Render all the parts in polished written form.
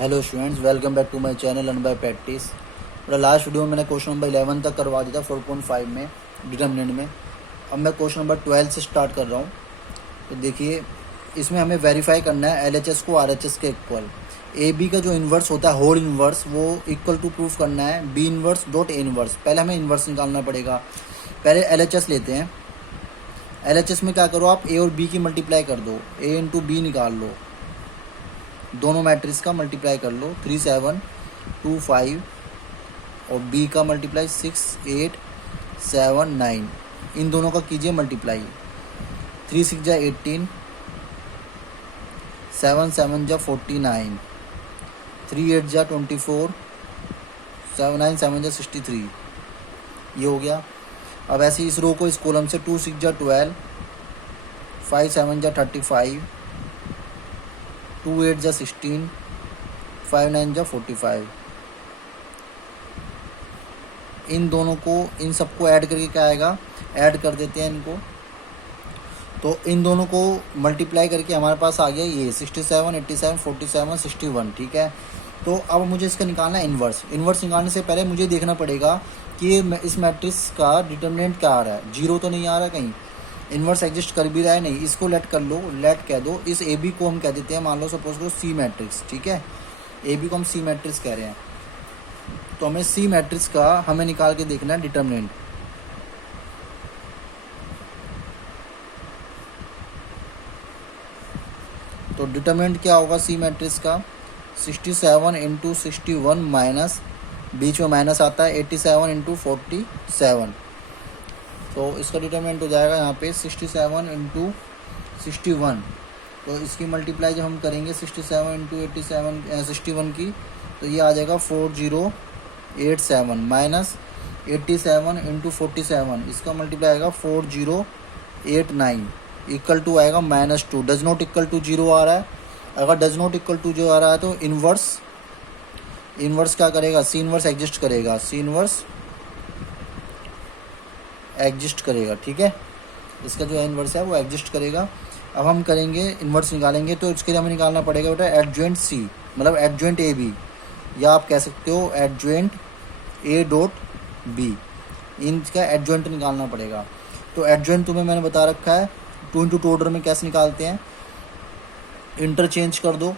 Hello students, welcome back to my channel learn by practice. Last video में मैंने question number 11 तक करवा दिया था 4.5 में डिटर्मिनेंट में। अब मैं क्वेश्चन नंबर 12 से स्टार्ट कर रहा हूँ। तो देखिए, इसमें हमें वेरीफाई करना है LHS को RHS के इक्वल। AB का जो इन्वर्स होता है होल इन्वर्स, वो इक्वल टू प्रूफ करना है B inverse dot A inverse. पहले हमें इन्वर्स निकालना पड़ेगा। पहले LHS लेते हैं। LHS में क्या करो, आप A और B की मल्टीप्लाई कर दो, A इंटू B निकाल लो, दोनों मैट्रिक्स का मल्टीप्लाई कर लो, 3 7 2 5, और B का मल्टीप्लाई 6 8 7 9, इन दोनों का कीजिए मल्टीप्लाई। 3 6 जा 18, 7 7 जा 49, 3 8 जा 24, 7 9 7 जा 63, ये हो गया। अब ऐसे इस रो को इस कॉलम से 2 6 जा 12, 5 7 जा 35, 2 8 जा 16, 5 9 जा 45, इन दोनों को, इन सबको ऐड करके क्या आएगा, ऐड कर देते हैं इनको। तो इन दोनों को मल्टीप्लाई करके हमारे पास आ गया ये 67 87 47 61, ठीक है। तो अब मुझे इसका निकालना है इन्वर्स। इन्वर्स निकालने से पहले मुझे देखना पड़ेगा कि इस मैट्रिक्स का डिटर्मिनेंट क्या आ रहा है, जीरो तो नहीं आ रहा कहीं, इन्वर्स एग्जिस्ट कर भी रहा है नहीं। इसको लेट कर लो, लेट कह दो। इस AB को हम कह देते हैं, मान लो सपोज करो C मैट्रिक्स, ठीक है। AB को हम C मैट्रिक्स कह रहे हैं। तो हमें C मैट्रिक्स का हमें निकाल के देखना है डिटर्मिनेंट। तो डिटर्मिनेंट क्या होगा C मैट्रिक्स का, 67 इंटू 61 माइनस, बीच में माइनस आता है, 87 इंटू 47। तो इसका डिटर्मिनेंट हो जाएगा यहाँ पे 67 इंटू 61। तो इसकी मल्टीप्लाई जब हम करेंगे 67 इंटू 61 की, तो ये आ जाएगा 4087 माइनस 87 इंटू 47, इसका मल्टीप्लाई आएगा 4089, इक्वल टू आएगा -2। डज नॉट इक्वल टू 0 आ रहा है। अगर डज नॉट इक्वल टू 0 आ रहा है तो इन्वर्स क्या करेगा, C इन्वर्स एग्जिस्ट करेगा, C इन्वर्स एग्जिस्ट करेगा, ठीक है। इसका जो इन्वर्स है वो एग्जिस्ट करेगा। अब हम करेंगे इन्वर्स निकालेंगे, तो इसके लिए हमें निकालना पड़ेगा बेटा एडजॉइंट C, मतलब एडजॉइंट AB, या आप कह सकते हो एडजॉइंट A डॉट B। इनका एडजॉइंट निकालना पड़ेगा। तो एडजॉइंट तुम्हें मैंने बता रखा है 2 इंटू 2 ऑर्डर में कैसे निकालते हैं, इंटरचेंज कर दो।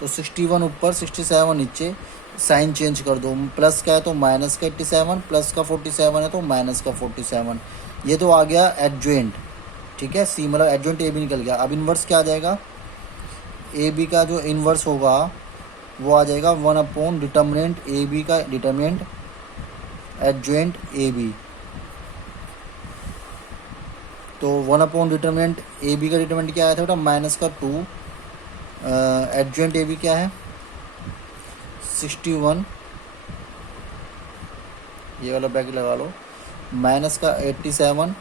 तो 61 ऊपर 67 नीचे, साइन चेंज कर दो, प्लस का है तो माइनस का 87, प्लस का 47 है तो माइनस का 47। ये तो आ गया एडजॉइंट, ठीक है। C मतलब एडजॉइंट AB निकल गया। अब इन्वर्स क्या आ जाएगा, AB का जो इन्वर्स होगा वो आ जाएगा 1 अपॉन डिटर्मिनेंट AB का डिटर्मिनेंट एडजॉइंट AB। तो 1 अपॉन डिटर्मिनेंट AB का डिटर्मिनेंट क्या आया था बेटा, माइनस का 2, एडजॉइंट AB क्या है 61, ये वाला ब्रैकेट लगा लो, माइनस का 87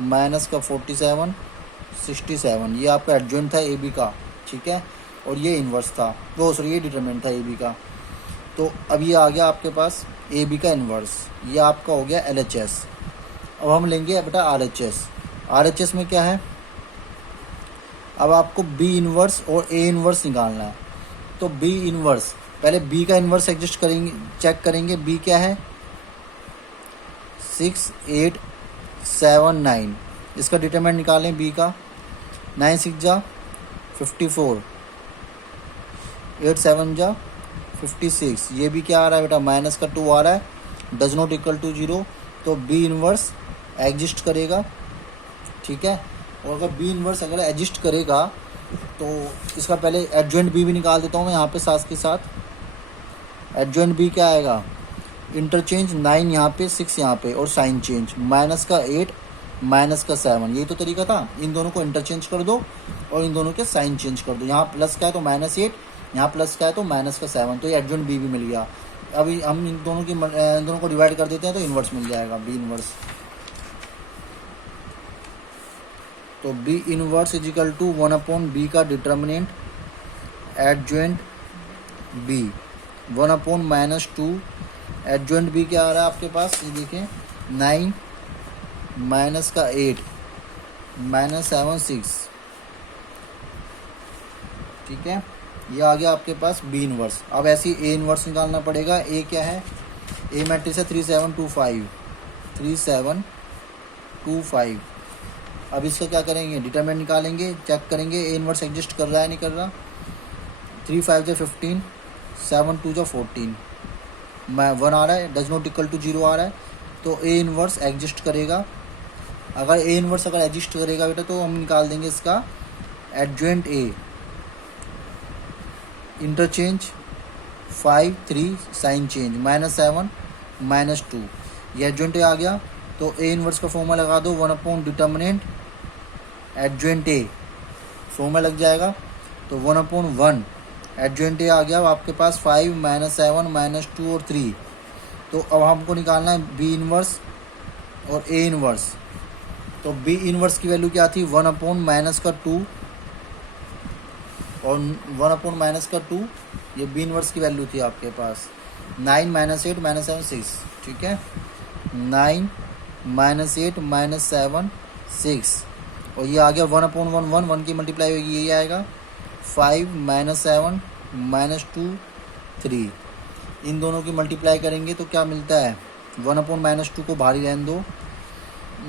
माइनस का 47 67, ये आपका एडजॉइंट था AB का, ठीक है। और ये इन्वर्स था, वो सॉरी ये डिटरमिनेंट था AB का। तो अब ये आ गया आपके पास AB का इन्वर्स, ये आपका हो गया LHS। अब हम लेंगे बेटा RHS। RHS में क्या है, अब आपको B इन्वर्स और A इन्वर्स निकालना है। तो B इन्वर्स, पहले B का इन्वर्स एग्जिस्ट करेंगे, चेक करेंगे B क्या है 6 8 7 9, इसका डिटरमिनेंट निकालें B का। 9 6 जा 54, 8 7 जा 56, ये भी क्या आ रहा है बेटा, माइनस का 2 आ रहा है, डज नॉट इक्वल टू 0। तो B इन्वर्स एग्जिस्ट करेगा, ठीक है। और अगर B इन्वर्स अगर एग्जिस्ट करेगा तो इसका पहले एडजॉइंट B भी निकाल देता हूँ मैं यहाँ पे साथ के साथ। एडजॉइंट B क्या आएगा, इंटरचेंज 9 यहाँ पे 6 यहाँ पे, और साइन चेंज, माइनस का 8 माइनस का 7, यही तो तरीका था। इन दोनों को इंटरचेंज कर दो और इन दोनों के साइन चेंज कर दो। यहाँ प्लस का है तो -8, यहाँ प्लस का है तो माइनस का 7, तो ये एडजॉइंट B भी मिल गया। अभी हम इन दोनों को डिवाइड कर देते हैं तो इन्वर्स मिल जाएगा B इन्वर्स। तो B inverse is equal to 1 upon B का determinant adjoint B, 1 upon -2, adjoint B क्या आ रहा है आपके पास, ये देखें 9 माइनस का 8 -7 6, ठीक है। ये आ गया आपके पास बी इनवर्स। अब ऐसे ही ए इनवर्स निकालना पड़ेगा। ए क्या है, ए मैट्रिक्स है 3725, 3725। अब इसका क्या करेंगे, डिटरमिनेंट निकालेंगे, चेक करेंगे ए इनवर्स एग्जिस्ट कर रहा है नहीं कर रहा। 3 5 जो 15, 7 2 जो 14, 1 आ रहा है, डज नॉट इक्वल टू 0 आ रहा है, तो ए इनवर्स एग्जिस्ट करेगा। अगर ए इनवर्स अगर एग्जिस्ट करेगा बेटा तो हम निकाल देंगे इसका adjoint A, interchange 5 3 sign change, -7 -2, ये एडजॉइंट ए आ गया। तो ए इनवर्स का फॉर्मूला लगा दो, 1 डिटर्मिनेंट एडजॉइंट ए, फॉर्मूला लग जाएगा। तो 1/1 एडजॉइंट ए आ गया आपके पास 5 -7 -2 और 3। तो अब हमको निकालना है बी इनवर्स और ए इनवर्स। तो बी इनवर्स की वैल्यू क्या थी, 1/-2 और 1/-2, ये बी इनवर्स की वैल्यू थी आपके पास। 9 -8 -7 6, ठीक है, 9 -8 -7 6, और ये आ गया 1/1, 1 की मल्टीप्लाई होगी यही आएगा 5 -7 -2 3। इन दोनों की मल्टीप्लाई करेंगे तो क्या मिलता है, 1/-2 को बाहर ही रहने दो,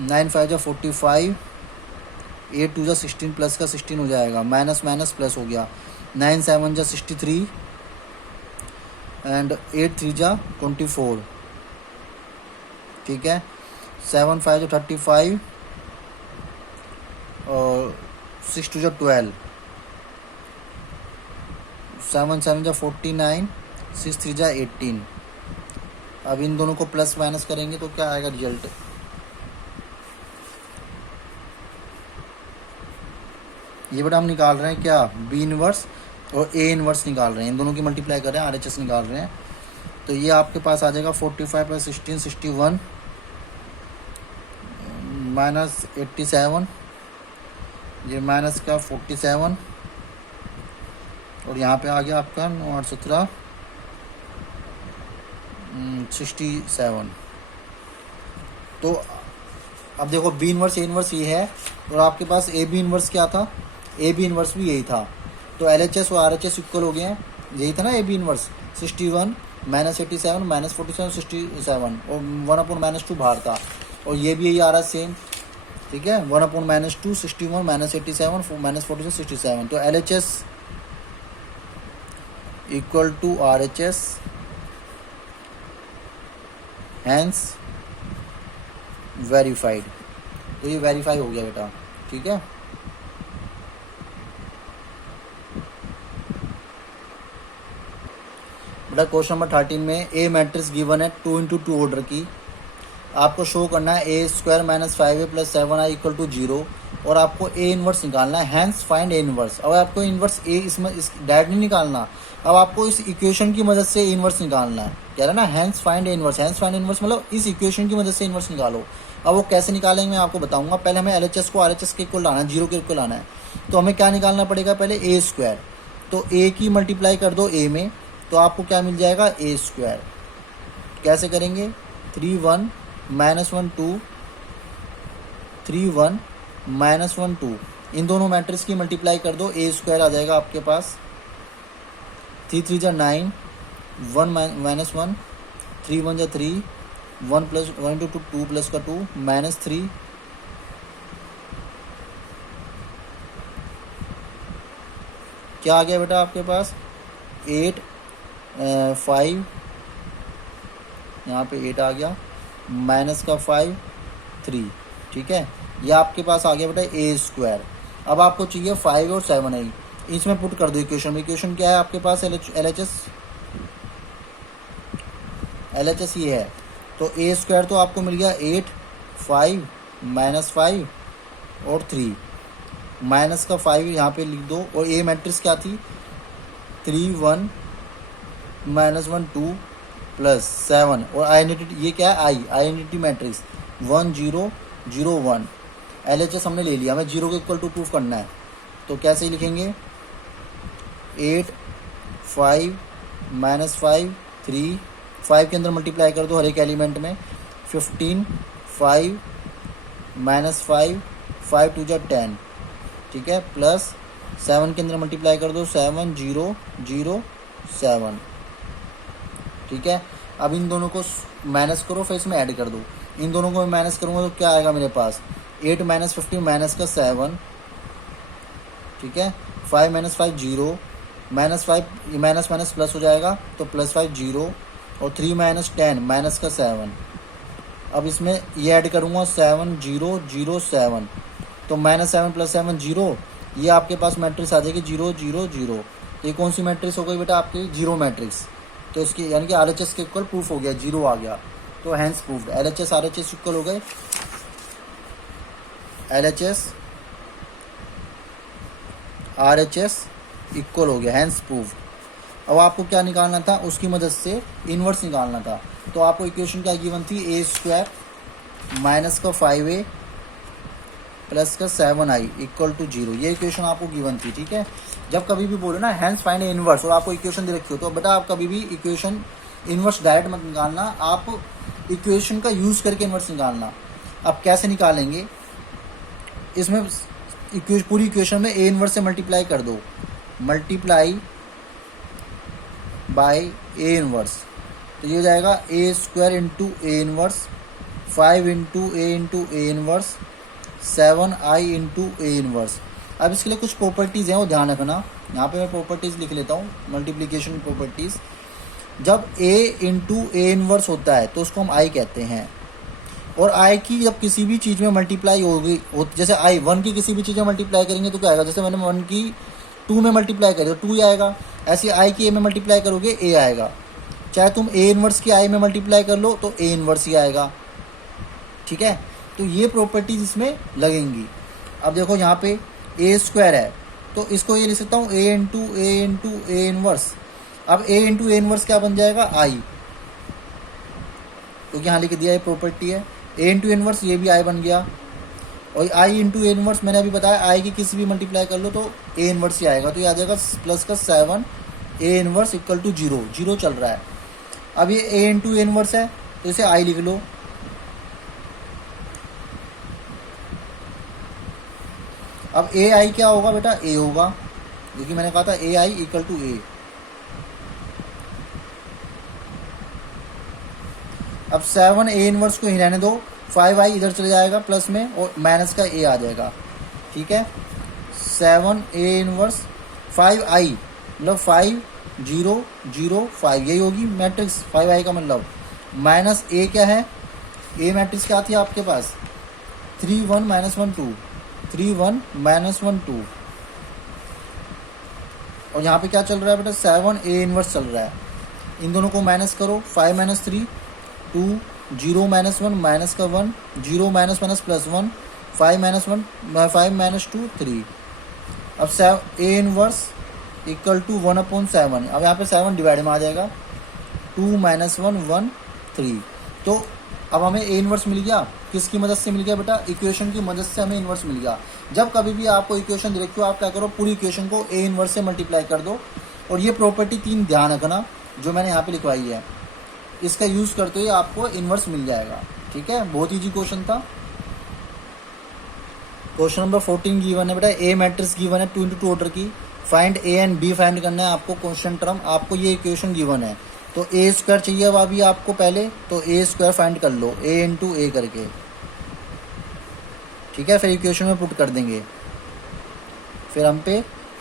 9 5 जो 45, 8 2 जो 16 प्लस का 16 हो जाएगा, माइनस माइनस प्लस हो गया, 9 7 जो 63 एंड 8 3 जो 24, ठीक है, 7 5 जो 35 और 6 2 जो 12, 7 7 जो 49, 6 3 जो 18। अब इन दोनों को प्लस माइनस करेंगे तो क्या आएगा रिजल्ट, ये बेटा हम निकाल रहे हैं क्या, बी इनवर्स और ए इनवर्स निकाल रहे हैं, इन दोनों की मल्टीप्लाई कर रहे हैं, RHS निकाल रहे हैं। तो ये आपके पास आ जाएगा 45 + 16 61 -87, ये माइनस का 47 और यहाँ पे आ गया आपका 9 8 17 67। तो अब देखो बी इनवर्स ए इनवर्स ये है और आपके पास ए बी इनवर्स क्या था, ए बी इनवर्स भी यही था। तो LHS और RHS इक्वल हो गए हैं, यही था ना ए बी इनवर्स, 61 -87 -47 67 और 1/-2 बाहर था, और ये भी यही आ रहा है सेम, ठीक है, 1/-2 61 -87 -47 67। तो LHS equal to RHS, hence verified. तो ये वेरीफाई हो गया बेटा, ठीक है। बेटा क्वेश्चन नंबर 13 में ए मैट्रिक्स गिवन है 2 × 2 ऑर्डर की, आपको शो करना है A² - 5A + 7I = 0 और आपको ए इनवर्स निकालना है, हैंस फाइंड ए इनवर्स। अब आपको इनवर्स ए इसमें इस डायरेक्ट नहीं निकालना, अब आपको इस इक्वेशन की मदद से इनवर्स निकालना है, कह रहा है ना hence find A inverse, hence find inverse मतलब इस इक्वेशन की मदद से इनवर्स निकालो। अब वो कैसे निकालेंगे मैं आपको बताऊंगा, पहले हमें LHS को RHS के इक्वल लाना है, 0 के इक्वल लाना है। तो हमें क्या निकालना पड़ेगा, पहले A², तो A की मल्टीप्लाई कर दो A में, तो आपको क्या मिल जाएगा A²। कैसे करेंगे, 3 1 -1 2 3 1 -1 2, इन दोनों मैट्रिक्स की मल्टीप्लाई कर दो, A² आ जाएगा आपके पास, 3 3 जा 9, 1 -1, 3 1 जा 3, 1 + 1 × 2 प्लस का 2 -3, क्या आ गया बेटा आपके पास 8 5, यहाँ पे 8 आ गया, माइनस का 5 3, ठीक है, ये आपके पास आ गया बेटा A²। अब आपको चाहिए 5 और 7i, इसमें पुट कर दो इक्वेशन में। इक्वेशन क्या है आपके पास, LHS ये है, तो A² तो आपको मिल गया 8 5 -5 और 3, माइनस का 5 यहाँ पे लिख दो, और ए मैट्रिक्स क्या थी 3 1 -1 2 + 7, और आइडेंटिटी ये क्या है आइडेंटिटी मैट्रिक्स 1 0 0 1। LHS हमने ले लिया, हमें 0 के इक्वल टू प्रूफ करना है, तो कैसे लिखेंगे 8 5 -5 3, 5 के अंदर मल्टीप्लाई कर दो हर एक एलिमेंट में, 15 5 -5 5 2 जा 10, ठीक है, प्लस 7 के अंदर मल्टीप्लाई कर दो, 7 0 0 7। ठीक है, अब इन दोनों को माइनस करो, फिर इसमें ऐड कर दो। इन दोनों को मैं माइनस करूँगा तो क्या आएगा मेरे पास, 8 माइनस 50 माइनस का 7। ठीक है, 5 minus 5 0, minus 5 minus minus plus हो जाएगा तो प्लस 5 0, और 3 माइनस 10 माइनस का 7। अब इसमें ये ऐड करूँगा 7 0 0 7, तो माइनस 7 प्लस 7 0, ये आपके पास मैट्रिक्स आ जाएगी 0 0 0। ये कौन सी मैट्रिक्स हो गई बेटा, आपकी जीरो मैट्रिक्स। तो इसकी यानी कि RHS के इक्वल प्रूफ हो गया, जीरो आ गया, तो hence proofed. LHS RHS equal हो गए, LHS RHS इक्वल हो गया, हैंस प्रूफ्ड। अब आपको क्या निकालना था, उसकी मदद से इन्वर्स निकालना था। तो आपको इक्वेशन क्या गिवन थी, a² माइनस का 5a प्लस का 7i इक्वल टू 0। ये इक्वेशन आपको गिवन थी। ठीक है, जब कभी भी बोलो ना हैंस फाइंड इनवर्स और आपको इक्वेशन दे रखी हो, तो बेटा आप कभी भी इक्वेशन इनवर्स डायरेक्ट मत निकालना, आप इक्वेशन का यूज करके इनवर्स निकालना। अब कैसे निकालेंगे, इसमें पूरी इक्वेशन में ए इनवर्स से मल्टीप्लाई कर दो, मल्टीप्लाई बाय ए इनवर्स, तो ये हो जाएगा a² into A inverse, 5 into A inverse, 7i into A inverse. अब इसके लिए कुछ प्रॉपर्टीज़ हैं, वो ध्यान रखना। यहाँ पे मैं प्रॉपर्टीज़ लिख लेता हूँ, मल्टीप्लिकेशन प्रॉपर्टीज़। जब a इंटू ए इनवर्स होता है तो उसको हम i कहते हैं, और i की जब किसी भी चीज़ में मल्टीप्लाई होगी, जैसे i 1 की किसी भी चीज़ में मल्टीप्लाई करेंगे तो क्या आएगा, जैसे मैंने 1 की 2 में मल्टीप्लाई करी तो 2 ही आएगा। ऐसे i की a में मल्टीप्लाई करोगे a आएगा, चाहे तुम a इनवर्स की i में मल्टीप्लाई कर लो तो a इनवर्स ही आएगा। ठीक है, तो ये प्रॉपर्टीज इसमें लगेंगी। अब देखो यहाँ पे a² है, तो इसको ये लिख सकता हूँ a इंटू ए इनवर्स। अब a इंटू ए इनवर्स क्या बन जाएगा, i, क्योंकि यहाँ लिख दिया ये प्रॉपर्टी है। a इंटू इनवर्स ये भी i बन गया, और i इंटू ए इनवर्स मैंने अभी बताया i की किसी भी मल्टीप्लाई कर लो तो a इनवर्स ही आएगा, तो ये आ जाएगा प्लस का 7 a इनवर्स इक्वल टू 0 0 चल रहा है। अब ये a इंटू ए इनवर्स है तो इसे i लिख लो। अब ai क्या होगा बेटा, a होगा, क्योंकि मैंने कहा था ai इक्वल टू a। अब 7 a इनवर्स को ही रहने दो, 5i इधर चले जाएगा प्लस में और माइनस का a आ जाएगा। ठीक है, 7 a इनवर्स 5i मतलब 5 0 0 5, यही होगी मैट्रिक्स 5i का मतलब। माइनस a क्या है, a मैट्रिक्स क्या थी आपके पास, 3 1 माइनस 1 2, 3 1 माइनस 1 2, और यहाँ पे क्या चल रहा है बेटा, 7 a इनवर्स चल रहा है। इन दोनों को माइनस करो, 5 माइनस 3 2, 0 माइनस 1 माइनस का 1, 0 minus minus plus 1, 5 minus 1 5 minus 2 3। अब a इनवर्स इक्वल टू 1/7। अब यहाँ पे 7 डिवाइड में आ जाएगा, 2 माइनस 1 1 3। तो अब हमें ए इनवर्स मिल गया, किसकी मदद से मिल गया बेटा, इक्वेशन की मदद से हमें इनवर्स मिल गया। जब कभी भी आपको इक्वेशन दे रखी हो, आप क्या करो, पूरी इक्वेशन को ए इनवर्स से मल्टीप्लाई कर दो। और ये प्रॉपर्टी 3 ध्यान रखना जो मैंने यहाँ पे लिखवाई है, इसका यूज़ करते हुए आपको इनवर्स मिल जाएगा। ठीक है, बहुत ईजी क्वेश्चन था। क्वेश्चन नंबर 14 गिवन है बेटा, ए मैट्रिक्स गिवन है 2 × 2 ऑर्डर की, find A and B find करना है आपको क्वेश्चन टर्म। आपको ये इक्वेशन गिवन है तो a² चाहिए अब अभी आपको पहले, तो a² फाइंड कर लो, a इंटू ए करके। ठीक है, फिर इक्वेशन में पुट कर देंगे, फिर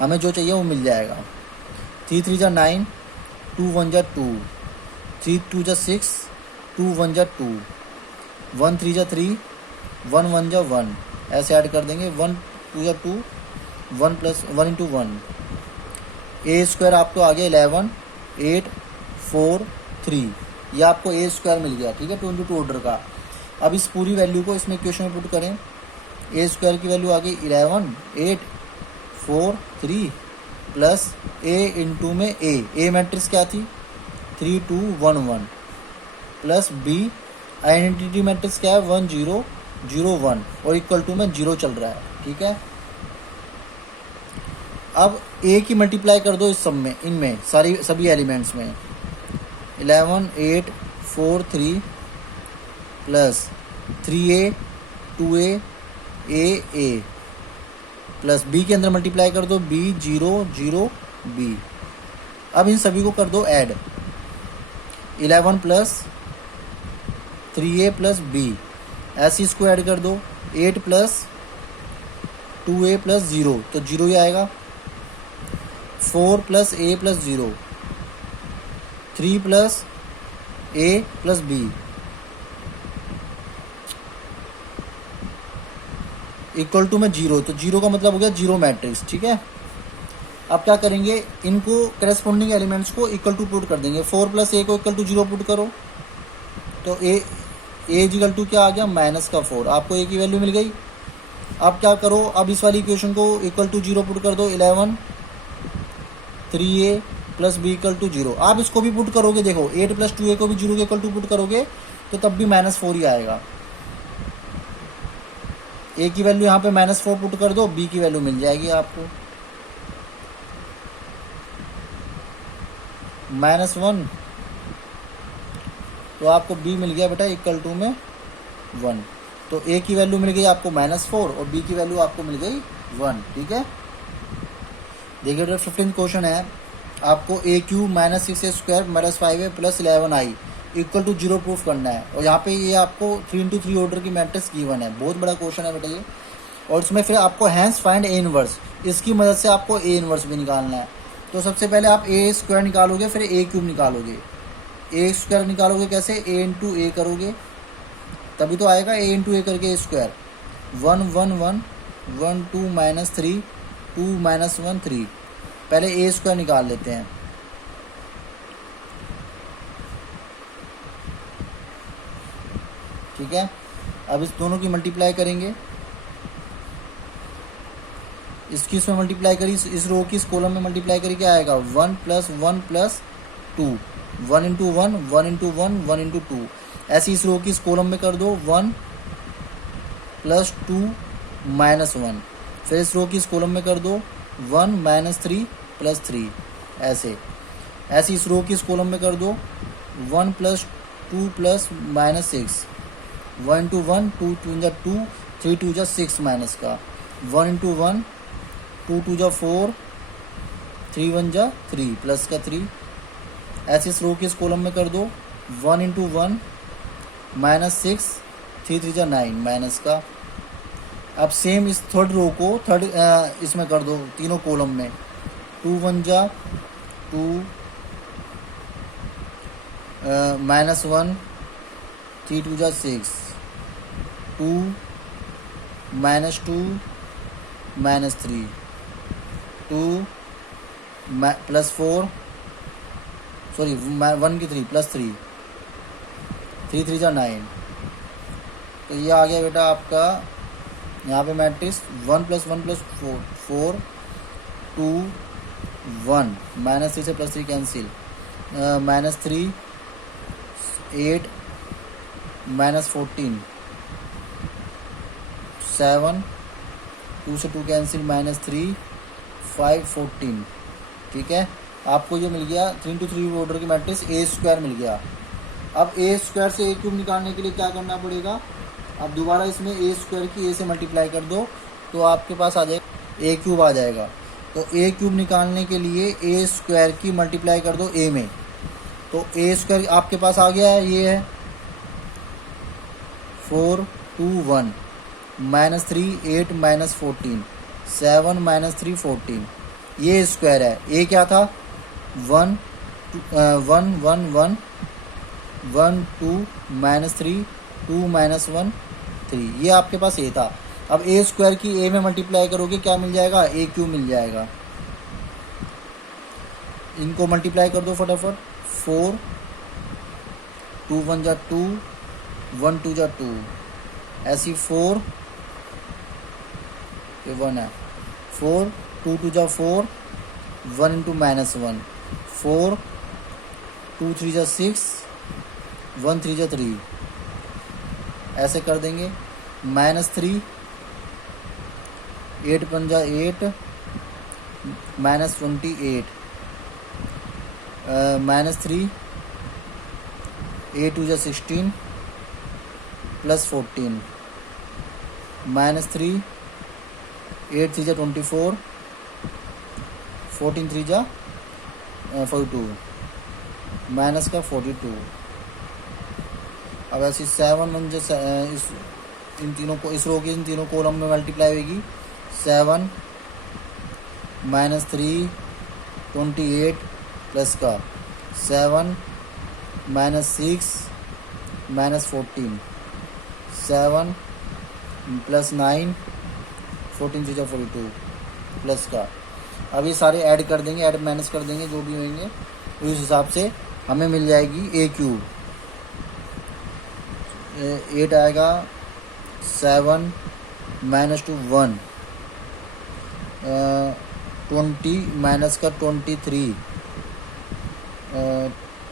हमें जो चाहिए वो मिल जाएगा। 3 3 जा 9, 2 1 जा 2, 3 2 जा 6, 2 1 जा 2, 1 3 जा 3, 1 1 जा 1, ऐसे ऐड कर देंगे। 1 2 जा 2, 1 प्लस 1 इंटू 1, a² आपको आ गया 11 8 4 3, ये आपको a² मिल गया। ठीक है, 2 × 2 ऑर्डर का। अब इस पूरी वैल्यू को इसमें इक्वेशन में पुट करें, a² की वैल्यू आ गई 11 8 4 3 प्लस a इंटू में a मैट्रिक्स क्या थी 3 2 1 1, प्लस b आइडेंटिटी मैट्रिक्स क्या है 1 0 0 1, और इक्वल टू में 0 चल रहा है। ठीक है, अब a की मल्टीप्लाई कर दो इस सब में, इनमें सभी एलिमेंट्स में। 11 8 4 3 plus 3a 2a a plus B के अंदर मल्टीप्लाई कर दो, बी 0 0 बी। अब इन सभी को कर दो add, 11 plus 3a plus B, ऐसे इसको ऐड कर दो, 8 प्लस 2a प्लस 0, तो 0 ही आएगा। 4 plus a plus 0, 3 plus a plus b equal to में 0, तो 0 का मतलब हो गया 0 मैट्रिक्स। ठीक है, अब क्या करेंगे, इनको करेस्पॉन्डिंग एलिमेंट्स को इक्वल टू पुट कर देंगे। 4 प्लस a को इक्वल टू 0 पुट करो, तो a इक्वल टू क्या आ गया, माइनस का 4, आपको a की वैल्यू मिल गई। अब क्या करो, अब इस वाली इक्वेशन को इक्वल टू 0 पुट कर दो, 11 3a plus B equal to 0। आप इसको भी पुट करोगे, देखो 8 प्लस 2a को भी 0 के इक्वल टू पुट करोगे तो तब भी -4 ही आएगा। a की वैल्यू यहाँ पे -4 पुट कर दो, b की वैल्यू मिल जाएगी आपको -1, तो आपको b मिल गया बेटा इक्वल टू में 1। तो a की वैल्यू मिल गई आपको -4 और b की वैल्यू आपको मिल गई 1। ठीक है, देखिए बेटा 15th क्वेश्चन है, आपको a cube -6a square -5a plus 11i equal to 0 proof करना है। और यहाँ पे ये आपको 3x3 ऑर्डर की मैट्रिक्स गिवन है, बहुत बड़ा क्वेश्चन है बेटा ये। और इसमें फिर आपको हैंस फाइंड ए इनवर्स, इसकी मदद से आपको ए इनवर्स भी निकालना है। तो सबसे पहले आप ए स्क्वायर निकालोगे, फिर ए क्यूब निकालोगे। ए स्क्वायर निकालोगे कैसे, ए इंटू ए करोगे तभी तो आएगा, ए इंटू ए करके ए स्क्वायर, 1 1 1 1 2 -3 2 -1 3। पहले ए स्क्वायर निकाल लेते हैं। ठीक है, अब इस दोनों की मल्टीप्लाई करेंगे, इसकी इसमें मल्टीप्लाई करी, इस रो की इस कॉलम में मल्टीप्लाई करी, क्या आएगा 1 + 1 + 2, 1 × 1 1 × 1 1 × 2। ऐसे इस रो की इस कॉलम में कर दो 1 + 2 -1, फिर इस रो की इस कॉलम में कर दो 1 -3 + 3। ऐसे इस रो की इस कॉलम में कर दो 1 + 2 + -6, 1 × 1 2 2 जा 2 3 2 जा 6 माइनस का, 1 × 1 2 2 जा 4 3 1 जा 3 प्लस का 3। ऐसे इस रो की इस कॉलम में कर दो 1 × 1 -6 3 3 जा 9 माइनस का। अब सेम इस थर्ड रो को इसमें कर दो, तीनों कॉलम में, 2 1 जा 2 -1 3 2 जा 6 2 -2 -3 2 +4 सॉरी 1 की 3 +3 3 3 जा 9। तो ये आ गया बेटा आपका यहाँ पे मैट्रिक्स 1 + 1 + 4 4 2 1 -3 से +3 कैंसिल, -3 8 -14 7 2 से 2 कैंसिल -3 5 14। ठीक है, आपको ये मिल गया 3x3 ऑर्डर की मैट्रिक्स ए स्क्वायर मिल गया। अब ए स्क्वायर से ए क्यूब निकालने के लिए क्या करना पड़ेगा, अब दोबारा इसमें ए स्क्वायर की ए से मल्टीप्लाई कर दो तो आपके पास आ जाएगा ए क्यूब आ जाएगा। तो ए क्यूब निकालने के लिए ए स्क्वायर की मल्टीप्लाई कर दो ए में, तो ए स्क्वायर आपके पास आ गया है, ये है 4 2 1 -3 8 -14 7 -3 14, ये स्क्वायर है। ए क्या था 1 1 1 1 1 2 -3 2 -1 3, ये आपके पास ए था। अब ए स्क्वायर की ए में मल्टीप्लाई करोगे क्या मिल जाएगा, ए क्यूब मिल जाएगा। इनको मल्टीप्लाई कर दो फटाफट, 4 2 1 जा 2 1 2 जा 2, ऐसी 4 1 है 4 2 2 जा 4 1 × -1 4 2 3 जा 6 1 3 जा 3, ऐसे कर देंगे। -3 8 1 जा 8 -28 -3 8 2 जा 16 +14 -3 8 3 जा 24, 14 3 जा 42, माइनस का 42। अब ऐसी 7 1 जा इस इन तीनों को इस रो की इन तीनों कॉलम में मल्टीप्लाई होगी। 7 -3 28 प्लस का 7 -6 -14, 7 + 9 14 3 जा 42 प्लस का। अब ये सारे ऐड कर देंगे, ऐड माइनस कर देंगे जो भी होंगे, तो इस हिसाब से हमें मिल जाएगी ए क्यूब। 8 आएगा, 7 -2 1, 20 माइनस का 23,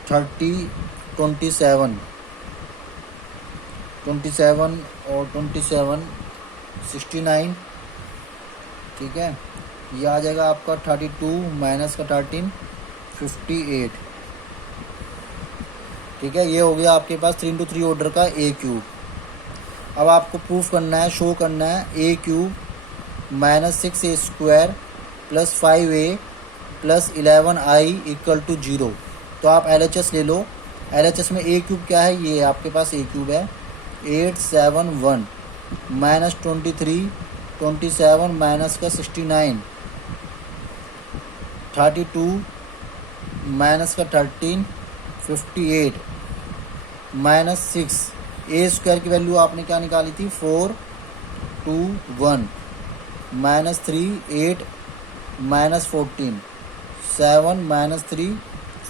30 27 27 और 27 69, ठीक है। ये आ जाएगा आपका 32 माइनस का 13 58, ठीक है। ये हो गया आपके पास 3 into 3 ऑर्डर का ए क्यूब। अब आपको प्रूफ करना है, शो करना है ए क्यूब -6a² + 5a + 11i = 0। तो आप LHS ले लो। LHS में ए क्यूब क्या है, ये आपके पास ए क्यूब है 871 -23 27 माइनस का 69 32 माइनस का 13 58 -6। a² की वैल्यू आपने क्या निकाली थी 421 -3 8 -14 7 -3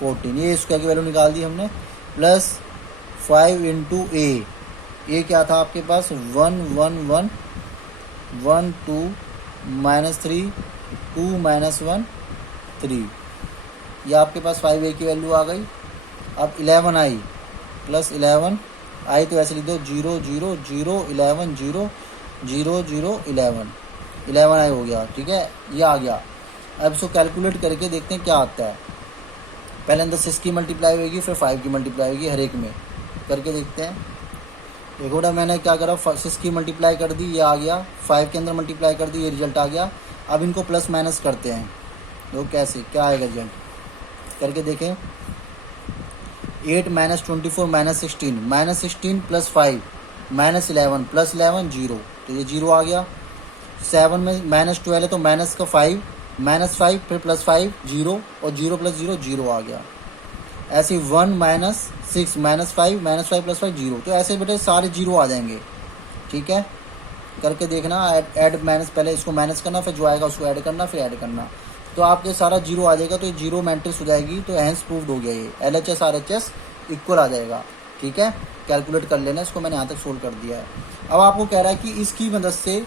14, ये a² की वैल्यू निकाल दी हमने। प्लस 5 × a क्या था आपके पास 1 1 1 1 2 -3 2 -1 3, ये आपके पास 5a की वैल्यू आ गई। अब 11i + 11 आई तो ऐसे लिख दो 0 0 0 11 0 0 0 11 11i हो गया, ठीक है। ये आ गया। अब इसको कैलकुलेट करके देखते हैं क्या आता है। पहले अंदर 6 की मल्टीप्लाई होगी, फिर 5 की मल्टीप्लाई होगी, हर एक में करके देखते हैं। देखो ना, मैंने क्या करा 6 की मल्टीप्लाई कर दी, ये आ गया। 5 के अंदर मल्टीप्लाई कर दी, ये रिजल्ट आ गया। अब इनको प्लस माइनस करते हैं, तो कैसे क्या आएगा रिजल्ट करके देखें। 8 -24 -16 -16 + 5 -11 + 11 0, तो ये 0 आ गया। 7 में -12 है तो माइनस का 5 -5 फिर +5 0 और 0 + 0 0 आ गया। ऐसे 1 -6 -5 -5 + 5 0, तो ऐसे बेटे सारे 0 आ जाएंगे, ठीक है। करके देखना, ऐड माइनस, पहले इसको माइनस करना, फिर जो आएगा उसको ऐड करना, फिर ऐड करना, तो आपके सारा 0 आ जाएगा। तो ये 0 मैट्रिक्स हो जाएगी, तो हैंस प्रूव्ड हो गया ये LHS RHS इक्वल आ जाएगा, ठीक है। कैलकुलेट कर लेना, इसको मैंने यहाँ तक सोल्व कर दिया है। अब आपको कह रहा है कि इसकी मदद से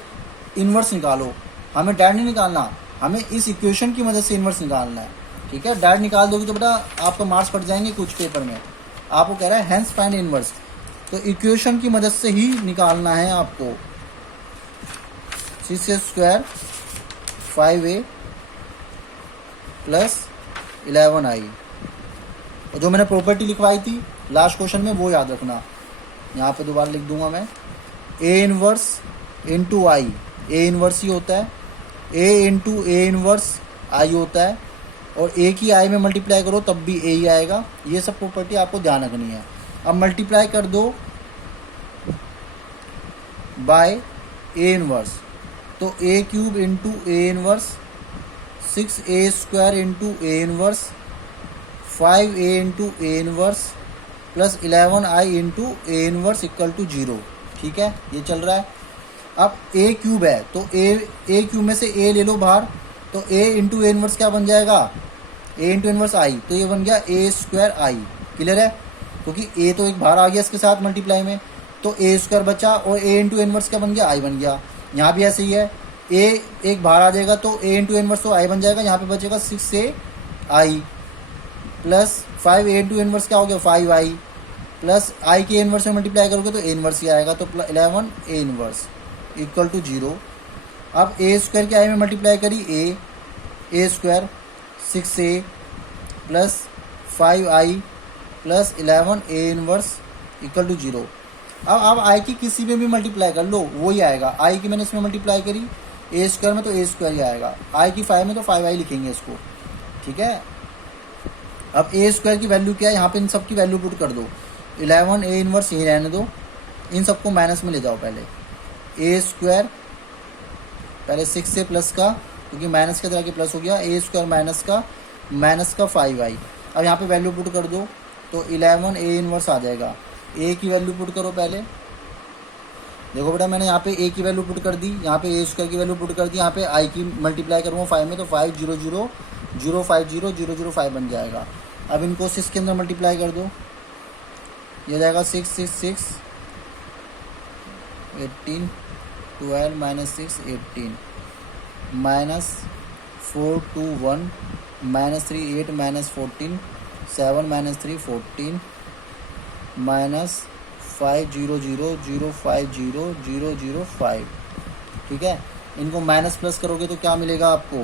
इन्वर्स निकालो। हमें डायरेक्ट नहीं निकालना, हमें इस इक्वेशन की मदद से इन्वर्स निकालना है, ठीक है। डायरेक्ट निकाल दोगे तो बेटा आपका मार्क्स कट जाएंगे कुछ पेपर में। आपको कह रहा है हैंस फाइंड इन्वर्स, तो इक्वेशन की मदद से ही निकालना है आपको। 6a² 5a + 11i, और जो मैंने प्रॉपर्टी लिखवाई थी लास्ट क्वेश्चन में वो याद रखना। यहाँ पे दोबारा लिख दूंगा मैं, A inverse × I, A inverse ही होता है, A × A इन्वर्स I होता है, और A की I में मल्टीप्लाई करो तब भी A ही आएगा। ये सब प्रॉपर्टी आपको ध्यान रखनी है। अब मल्टीप्लाई कर दो बाय A इन्वर्स, तो a³ × A inverse 6a² × A inverse 5a × A inverse + 11i × A inverse = 0, ठीक है। ये चल रहा है। अब a³ है तो a³ में से a ले लो बाहर, तो a × A इन्वर्स क्या बन जाएगा a × इन्वर्स i, तो ये बन गया a²i। क्लियर है, क्योंकि a तो एक बाहर आ गया इसके साथ मल्टीप्लाई में, तो a² बचा और a × इन्वर्स क्या बन गया i बन गया। यहाँ भी ऐसे ही है, a एक बाहर आ जाएगा तो a × इन्वर्स तो i बन जाएगा। यहाँ पे बचेगा 6ai + 5a × इन्वर्स क्या हो गया 5i प्लस i के इन्वर्स में मल्टीप्लाई करोगे तो a इन्वर्स ही आएगा, तो 11 a इन्वर्स = 0। अब a² के i में मल्टीप्लाई करी a² 6a + 5i + 11 a inverse = 0। अब i की किसी में भी मल्टीप्लाई कर लो वो ही आएगा। i की मैंने इसमें मल्टीप्लाई करी ए स्क्वायर में तो ए स्क्वायर ही आएगा, आई की 5 में तो 5i लिखेंगे इसको, ठीक है। अब ए स्क्वायर की वैल्यू क्या है, यहाँ पे इन सब की वैल्यू पुट कर दो, 11 ए इनवर्स यही रहने दो, इन सबको माइनस में ले जाओ। पहले ए स्क्वायर, पहले 6 से प्लस का, क्योंकि माइनस के तरह के प्लस हो गया, ए स्क्वायर माइनस का 5i। अब यहाँ पे वैल्यू पुट कर दो तो 11 ए इनवर्स आ जाएगा। ए की वैल्यू पुट करो पहले, देखो बेटा मैंने यहाँ पे ए की वैल्यू पुट कर दी, यहाँ पे ए स्क्वायर की वैल्यू पुट कर दी, यहाँ पे आई की मल्टीप्लाई करूँगा 5 में तो 5 0 0 0 5 0 0 0 5 बन जाएगा। अब इनको 6 के अंदर मल्टीप्लाई कर दो, ये जाएगा 6 6 6 18 12 minus 6 18 minus 4 2 1 minus 3 8 minus 14 7 minus 3 14 minus 5 0 0 0 5 0 0 0 5, ठीक है। इनको माइनस प्लस करोगे तो क्या मिलेगा आपको,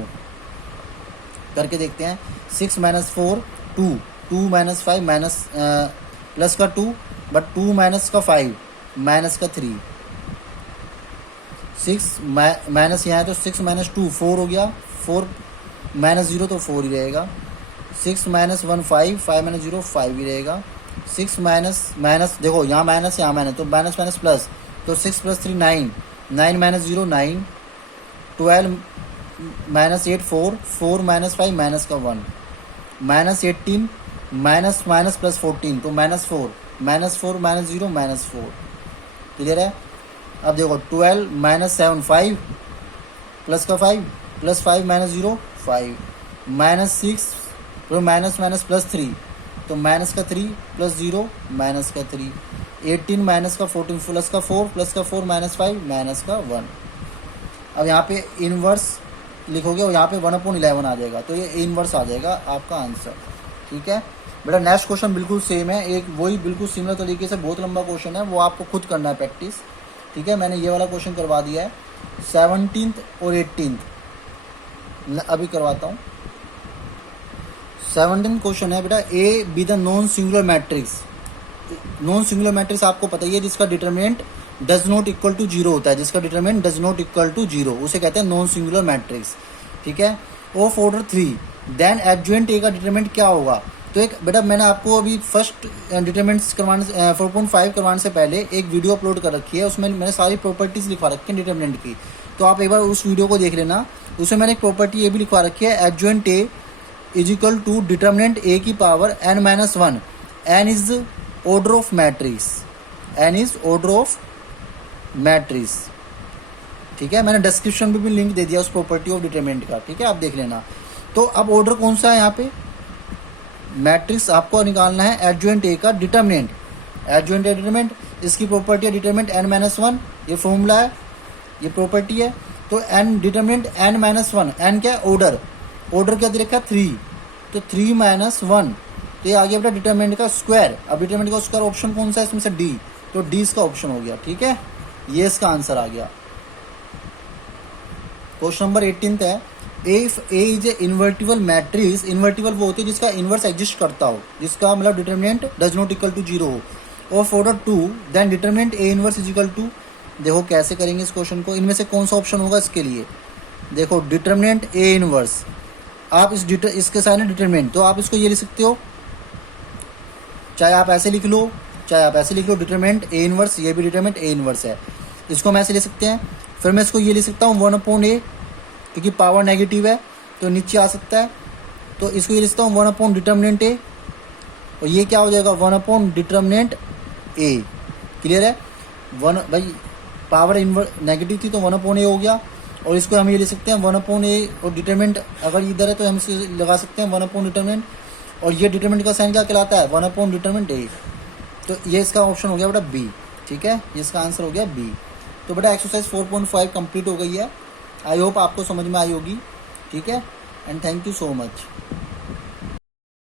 करके देखते हैं। 6 माइनस 4 2, 2 माइनस 5 माइनस प्लस का 2, बट 2 माइनस का 5 माइनस का 3, 6 माइनस यहाँ है तो 6 माइनस 2 4 हो गया, 4 माइनस 0 तो 4 ही रहेगा, 6 माइनस 1 5 5 माइनस 0 5 ही रहेगा, 6 माइनस देखो यहाँ माइनस यहाँ माइनस तो माइनस माइनस प्लस, तो 6 plus 3 9 9 minus 0 9 12 minus 8 4 4 minus 5 minus का 1 माइनस 18 माइनस माइनस प्लस 14 तो minus 4 minus 4 minus 0 minus 4, clear है। अब देखो 12 माइनस 7 5 प्लस का 5 प्लस 5 माइनस 0 5 माइनस 6 तो माइनस माइनस प्लस 3 तो माइनस का 3 प्लस 0 माइनस का 3 18 माइनस का 14 प्लस का 4 माइनस 5 माइनस का 1। अब यहाँ पे इनवर्स लिखोगे और यहाँ पे 1/11 आ जाएगा, तो ये इनवर्स आ जाएगा आपका आंसर, ठीक है बेटा। नेक्स्ट क्वेश्चन बिल्कुल सेम है, एक वही बिल्कुल सिमिलर तरीके से बहुत लंबा क्वेश्चन है, वो आपको खुद करना है प्रैक्टिस, ठीक है। मैंने ये वाला क्वेश्चन करवा दिया है, 17th और 18th अभी करवाता हूँ। 17th क्वेश्चन है बेटा, A B the non singular matrix. Non singular matrix आपको पता ही है, जिसका determinant does not equal to 0 होता है, जिसका determinant does not equal to 0 उसे कहते हैं नॉन सिंगुलर मैट्रिक्स, ठीक है। Of order 3 then adjoint A का डिटरमिनेंट क्या होगा। तो एक बेटा मैंने आपको अभी फर्स्ट डिटरमिनेंट्स करवाने 4.5 करवाने से पहले एक वीडियो अपलोड कर रखी है, उसमें मैंने सारी प्रॉपर्टीज लिखवा रखी है डिटरमिनेंट की, तो आप एक बार उस वीडियो को देख लेना। उसमें मैंने एक प्रॉपर्टी ये भी लिखवा रखी है, adjoint A is equal to determinant A की power n-1, n is order of matrix, n is order of matrix, ठीक है। मैंने डिस्क्रिप्शन में भी लिंक दे दिया उस प्रॉपर्टी ऑफ डिटरमिनेंट का, ठीक है, आप देख लेना। तो अब ऑर्डर कौन सा है यहाँ पे, मैट्रिक्स आपको निकालना है एडजॉइंट ए का डिटरमिनेंट, एडजॉइंट ए डिटरमिनेंट, इसकी प्रॉपर्टी है डिटरमिनेंट n-1, ये फॉर्मूला है, ये प्रॉपर्टी है। तो n डिटरमिनेंट n-1, n क्या है ऑर्डर, ऑर्डर क्या दे रखा है 3, तो 3 - 1, तो ये आ गया बेटा डिटरमिनेंट का स्क्वायर। अब डिटरमिनेंट का स्क्वायर ऑप्शन कौन सा है इसमें से, डी, तो डी इसका ऑप्शन हो गया, ठीक है, ये इसका आंसर आ गया। क्वेश्चन नंबर 18 है, if A is a invertible matrix, invertible वो होती है जिसका इन्वर्स एग्जिस्ट करता हो, जिसका मतलब determinant does not equal to 0 हो, of order 2 then determinant A inverse is equal to. देखो कैसे करेंगे इस क्वेश्चन को, इनमें से कौन सा ऑप्शन होगा इसके लिए, देखो डिटरमिनेंट ए इन्वर्स, आप इसके साथ डिटरमिनेंट, तो आप इसको ये लिख सकते हो, चाहे आप ऐसे लिख लो चाहे आप ऐसे लिख लो, डिटरमिनेंट ए इन्वर्स, ये भी डिटरमिनेंट ए इन्वर्स है, इसको हम ऐसे ले सकते हैं। फिर मैं इसको ये लिख सकता हूँ 1/a, क्योंकि पावर नेगेटिव है तो नीचे आ सकता है, तो इसको ये लिखता हूँ 1 डिटरमिनेंट ए, और ये क्या हो जाएगा 1 डिटरमिनेंट ए, क्लियर है। 1 भाई पावर इन्वर्स नेगेटिव थी तो 1/a हो गया, और इसको हम ये लिख सकते हैं 1/a, और डिटरमिनेंट अगर इधर है तो हम इसे लगा सकते हैं 1 डिटरमिनेंट, और ये डिटरमिनेंट का साइन क्या कहलाता है 1 डिटरमिनेंट ए, तो ये इसका ऑप्शन हो गया बेटा बी, ठीक है, ये इसका आंसर हो गया बी। तो बेटा एक्सरसाइज 4.5 कंप्लीट हो गई है, आई होप आपको समझ में आई होगी, ठीक है, and thank you so much.